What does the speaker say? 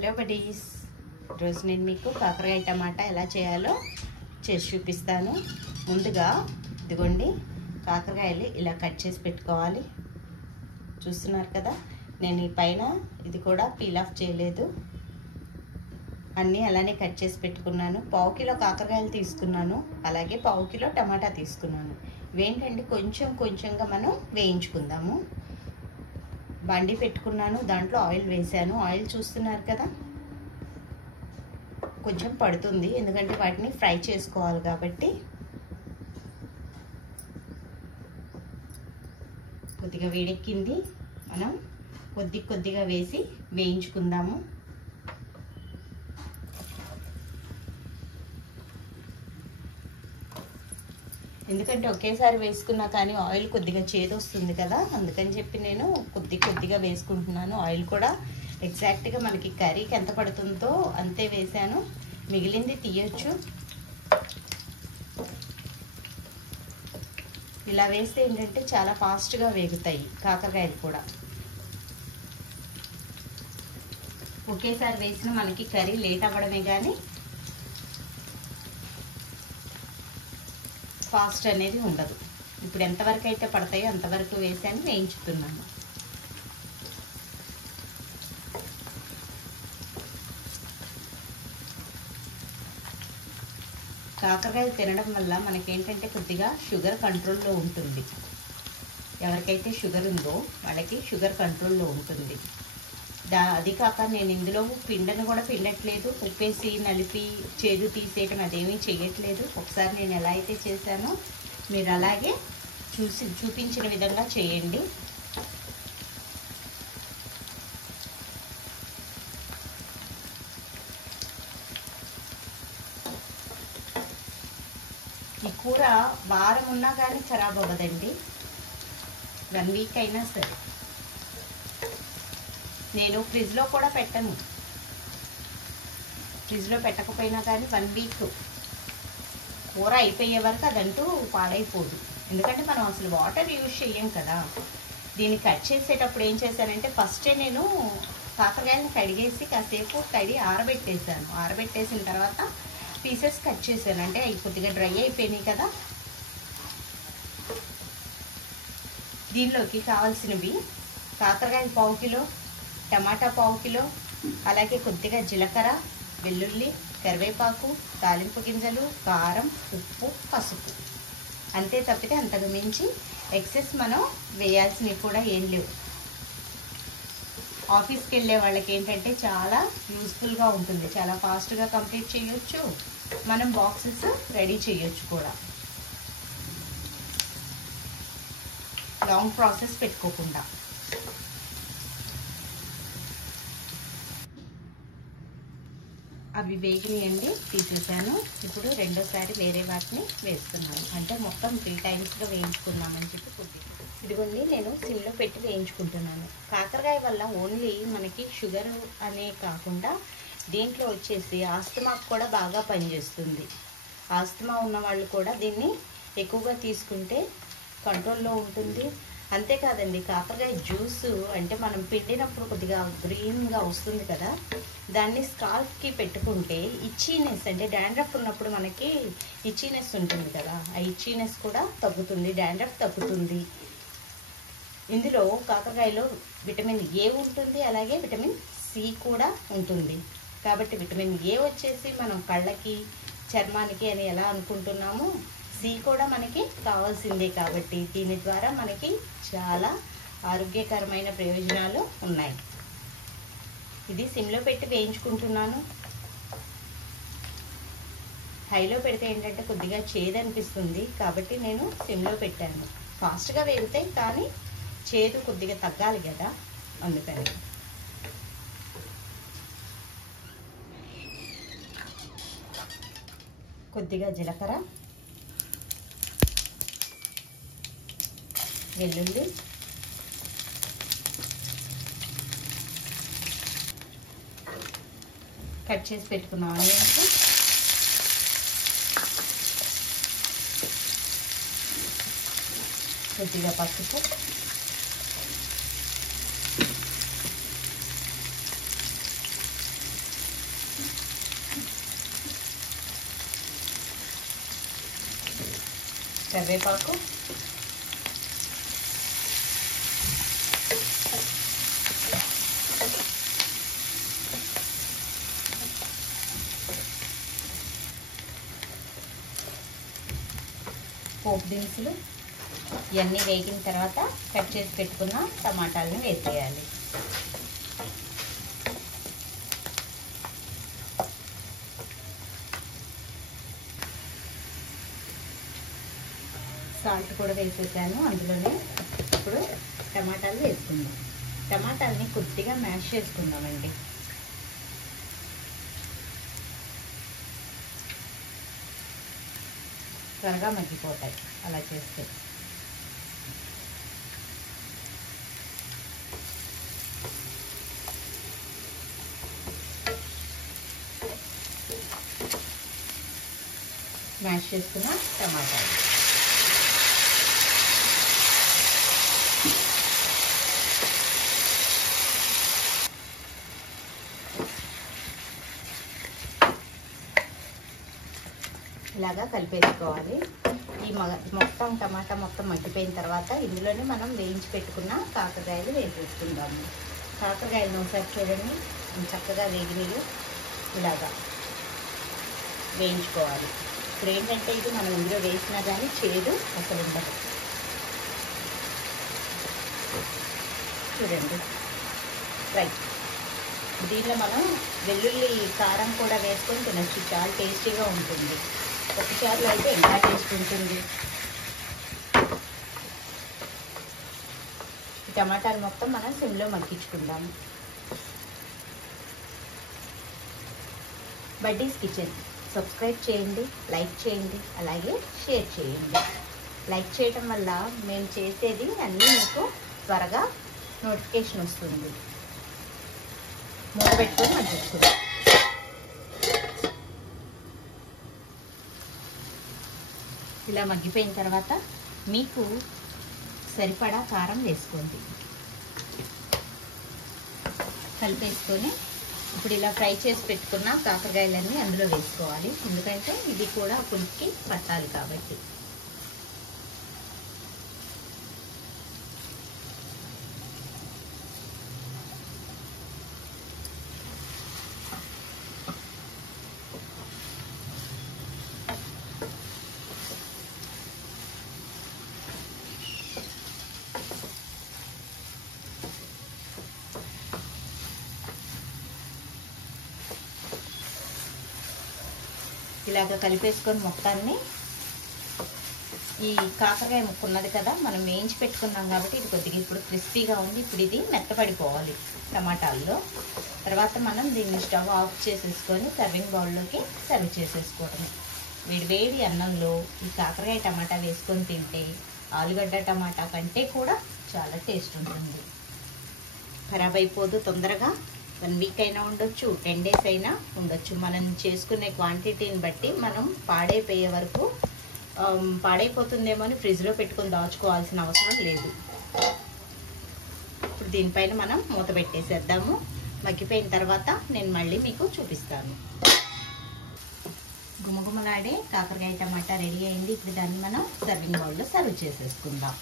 Hello buddies, ఈరోజు నేను మీకు కాకరకాయ టమాటా ఎలా చేయాలో చేసి చూపిస్తాను. ముందుగా ఇదిగోండి, కాకరకాయలు ఇలా కట్ చేసి పెట్టుకోవాలి. చూస్తున్నారు కదా, నేను ఈ పైన ఇది కూడా పీల్ ఆఫ్ చేయలేదు, అన్నీ అలానే కట్ చేసి పెట్టుకున్నాను. పావు కిలో కాకరకాయలు తీసుకున్నాను, అలాగే పావు కిలో టమాటా తీసుకున్నాను. ఇవేంటండి కొంచెం కొంచెంగా మనం వేయించుకుందాము. బండి పెట్టుకున్నాను, దాంట్లో ఆయిల్ వేసాను. ఆయిల్ చూస్తున్నారు కదా, కొంచెం పడుతుంది ఎందుకంటే వాటిని ఫ్రై చేసుకోవాలి కాబట్టి. కొద్దిగా వేడెక్కింది, మనం కొద్దిగా వేసి వేయించుకుందాము. ఎందుకంటే ఒకేసారి వేసుకున్నా కానీ ఆయిల్ కొద్దిగా చేదు వస్తుంది కదా, అందుకని చెప్పి నేను కొద్దిగా వేసుకుంటున్నాను. ఆయిల్ కూడా ఎగ్జాక్ట్గా మనకి కర్రీకి ఎంత పడుతుందో అంతే వేసాను, మిగిలింది తీయొచ్చు. ఇలా వేస్తే ఏంటంటే చాలా ఫాస్ట్గా వేగుతాయి కాకరకాయలు కూడా. ఒకేసారి వేసిన మనకి కర్రీ లేట్ అవ్వడమే కానీ ఫాస్ట్ అనేది ఉండదు. ఇప్పుడు ఎంతవరకు అయితే పడతాయో అంతవరకు వేసాను, వేయించుతున్నాను. కాకరకాయలు తినడం వల్ల మనకేంటంటే కొద్దిగా షుగర్ కంట్రోల్లో ఉంటుంది. ఎవరికైతే షుగర్ ఉందో వాళ్ళకి షుగర్ కంట్రోల్లో ఉంటుంది. అది కాక నేను ఇందులో పిండను కూడా పిండట్లేదు, ఉప్పేసి నలిపి చేదు తీసేయటం అదేమీ చేయట్లేదు. ఒకసారి నేను ఎలా అయితే చేశానో మీరు అలాగే చూపించిన విధంగా చేయండి. ఈ కూర వారం ఉన్నా కానీ ఖరాబ్ అవ్వదండి, 1 వీక్ అయినా సరే. నేను ఫ్రిడ్జ్లో కూడా పెట్టను, ఫ్రిడ్జ్లో పెట్టకపోయినా కానీ 1 వీక్ కూర అయిపోయే వరకు అదంటూ పాడైపోదు. ఎందుకంటే మనం అసలు వాటర్ యూజ్ చేయం కదా. దీన్ని కట్ చేసేటప్పుడు ఏం చేశానంటే ఫస్టే నేను కాకరకాయలను కడిగేసి కాసేపు ఆరబెట్టేసాను. ఆరబెట్టేసిన తర్వాత పీసెస్ కట్ చేశాను, అంటే అవి కొద్దిగా డ్రై అయిపోయినాయి కదా. దీనిలోకి కావాల్సినవి కాకరకాయలు పావు కిలో, టమాటా పావు కిలో, అలాగే కొద్దిగా జీలకర్ర, వెల్లుల్లి, కరివేపాకు, తాలింపు గింజలు, కారం, ఉప్పు, పసుపు. అంతే తప్పితే అంతకు మించి ఎక్సెస్ మనం వేయాల్సినవి కూడా ఏం లేవు. ఆఫీస్కి వెళ్ళే వాళ్ళకి ఏంటంటే చాలా యూస్ఫుల్గా ఉంటుంది, చాలా ఫాస్ట్గా కంప్లీట్ చేయొచ్చు, మనం బాక్సెస్ రెడీ చేయొచ్చు కూడా, లాంగ్ ప్రాసెస్ పెట్టుకోకుండా. అవి వేగినాయండి, తీసేసాను. ఇప్పుడు రెండోసారి వేరే వాటిని వేస్తున్నాను, అంటే మొత్తం 3 టైమ్స్గా వేయించుకున్నామని చెప్పి కొద్దిగా. ఇదిగోండి, నేను సిమ్లో పెట్టి వేయించుకుంటున్నాను. కాకరకాయ వల్ల ఓన్లీ మనకి షుగర్ అనే కాకుండా దీంట్లో వచ్చేసి ఆస్తమాకు కూడా బాగా పనిచేస్తుంది. ఆస్తమా ఉన్న వాళ్ళు కూడా దీన్ని ఎక్కువగా తీసుకుంటే కంట్రోల్లో ఉంటుంది. అంతేకాదండి, కాకరకాయ జ్యూస్ అంటే మనం పిండినప్పుడు కొద్దిగా గ్రీన్గా వస్తుంది కదా, దాన్ని స్కాల్ప్కి పెట్టుకుంటే ఇచ్చీనెస్, అంటే డాండ్రఫ్ ఉన్నప్పుడు మనకి ఇచ్చీనెస్ ఉంటుంది కదా, ఆ ఇచ్చీనెస్ కూడా తగ్గుతుంది, డాండ్రఫ్ తగ్గుతుంది. ఇందులో కాకరకాయలో విటమిన్ ఏ ఉంటుంది, అలాగే విటమిన్ సి కూడా ఉంటుంది. కాబట్టి విటమిన్ ఏ వచ్చేసి మనం కళ్ళకి, చర్మానికి అని ఎలా అనుకుంటున్నామో, సి కూడా మనకి కావాల్సిందే. కాబట్టి దీని ద్వారా మనకి చాలా ఆరోగ్యకరమైన ప్రయోజనాలు ఉన్నాయి. ఇది సిమ్లో పెట్టి వేయించుకుంటున్నాను. హైలో పెడితే ఏంటంటే కొద్దిగా చేదు అనిపిస్తుంది, కాబట్టి నేను సిమ్లో పెట్టాను. ఫాస్ట్గా వేగుతాయి కానీ చేదు కొద్దిగా తగ్గాలి కదా, అందుకని. కొద్దిగా జీలకర్ర, వెల్లుల్లి, కట్ చేసి పెట్టుకున్న ఆనియన్స్, కొద్దిగా పసుపు, కరివేపాకు, పోపు దినుసులు ఇవన్నీ వేగిన తర్వాత కట్ చేసి పెట్టుకున్న టమాటాలను వేసేయాలి. సాల్ట్ కూడా వేసేసాను అందులోనే. ఇప్పుడు టమాటాలు వేసుకుందాం. టమాటాలని కొద్దిగా మ్యాష్ చేసుకుందామండి. త్వరగా మగ్గిపోతాయి అలా చేస్తే. మ్యాష్ చేసుకున్న టమాటాలు ఇలాగా కలిపేసుకోవాలి. ఈ మొత్తం టమాటా మొత్తం మగ్గిపోయిన తర్వాత ఇందులోనే మనం వేయించి పెట్టుకున్న కాకరకాయలు వేసేసుకుందాము. కాకరకాయలను ఒకసారి చూడండి, చక్కగా వేగినవి ఇలాగా వేయించుకోవాలి. ఇప్పుడు ఏంటంటే ఇది మనం ఇందులో వేసినా కానీ చేదు అసలు ఉండదు. చూడండి రైట్. దీనిలో మనం వెల్లుల్లి కారం కూడా వేసుకొని తినచ్చు, చాలా టేస్టీగా ఉంటుంది. ఒకసారి అయితే ఇంకా టేస్ట్ ఉంటుంది. ఈ టమాటాలు మొత్తం మనం సిమ్లో మగ్గించుకుందాము. బడ్డీస్ కిచెన్ సబ్స్క్రైబ్ చేయండి, లైక్ చేయండి, అలాగే షేర్ చేయండి. లైక్ చేయడం వల్ల మేము చేసేది అన్నీ మీకు త్వరగా నోటిఫికేషన్ వస్తుంది. మూత పెట్టుకొని మగ్గించుకుందాం. ఇలా మగ్గిపోయిన తర్వాత మీకు సరిపడా కారం వేసుకోండి. కలిపేసుకొని ఇప్పుడు ఇలా ఫ్రై చేసి పెట్టుకున్న కాకరకాయలన్నీ అందులో వేసుకోవాలి. ఎందుకంటే ఇది కూడా పులుసుకి పట్టాలి కాబట్టి. ఇలాగ కలిపేసుకొని మొత్తాన్ని, ఈ కాకరకాయ ముక్క ఉన్నది కదా మనం వేయించి పెట్టుకున్నాం కాబట్టి ఇది కొద్దిగా ఇప్పుడు క్రిస్పీగా ఉంది. ఇప్పుడు ఇది మెత్తపడిపోవాలి టమాటాల్లో. తర్వాత మనం దీన్ని స్టవ్ ఆఫ్ చేసేసుకొని సర్వింగ్ బౌల్లోకి సర్వ్ చేసేసుకోవడమే. వేడి అన్నంలో ఈ కాకరకాయ టమాటా వేసుకొని తింటే ఆలుగడ్డ టమాటా కంటే కూడా చాలా టేస్ట్ ఉంటుంది. ఖరాబ్ అయిపోదు తొందరగా. 1 వీక్ అయినా ఉండొచ్చు, 10 డేస్ అయినా ఉండొచ్చు. మనం చేసుకునే క్వాంటిటీని బట్టి మనం పాడైపోయే వరకు, పాడైపోతుందేమో అని ఫ్రిడ్జ్లో పెట్టుకొని దాచుకోవాల్సిన అవసరం లేదు. ఇప్పుడు దీనిపైన మనం మూత పెట్టేసేద్దాము. మగ్గిపోయిన తర్వాత నేను మళ్ళీ మీకు చూపిస్తాను. గుమగుమలాడే కాకరకాయ టమాటా రెడీ అయింది. ఇప్పుడు దాన్ని మనం సర్వింగ్ బౌల్లో సర్వ్ చేసేసుకుందాం.